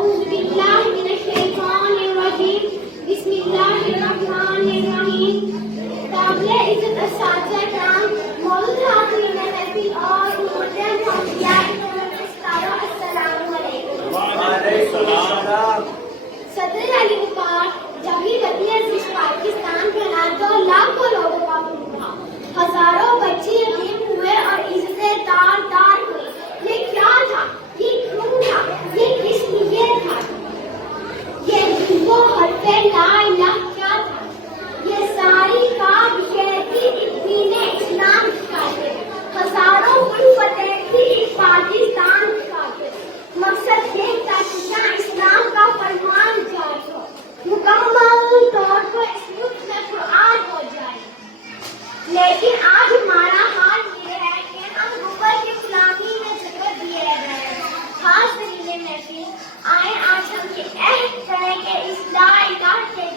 أعوذ بالله من الشيطان الرجيم بسم الله الرحمن الرحیم. قابل عزت اساتذہ کرام، موجود حاضرین محفل اور محترم حاضرات ستارہ، السلام علیکم. وعلیکم السلام. صدر علی وقار جبھی وطن عزیز پاکستان کے لاکھوں لاکھوں لوگوں کا خون تھا. ہزاروں بچے یتیم ہوئے اور عزتیں تار تار ہوئی. یہ کیا تھا؟ یہ کیوں تھا؟ یہ کس لیے تھا؟ یہ وہ حرف لا الہ کیا تھا؟ یہ ساری کام یہ دین اسلام کی خاطر. ہزاروں الفتیں تھی پاکستان کی خاطر. مقصد یہ تھا کہ یہاں اسلام کا فرمان جاری ہو، مکمل طور پر اس ملک میں قرآن ہو جائے. لیکن آج ہمارا حال یہ ہے کہ ہم گوگل کی غلامی میں جکڑ دیے رہ رہے ہیں. خاص دلیل محفل آئے آج ہم یہ عہد کریں کہ اس لا الہ کے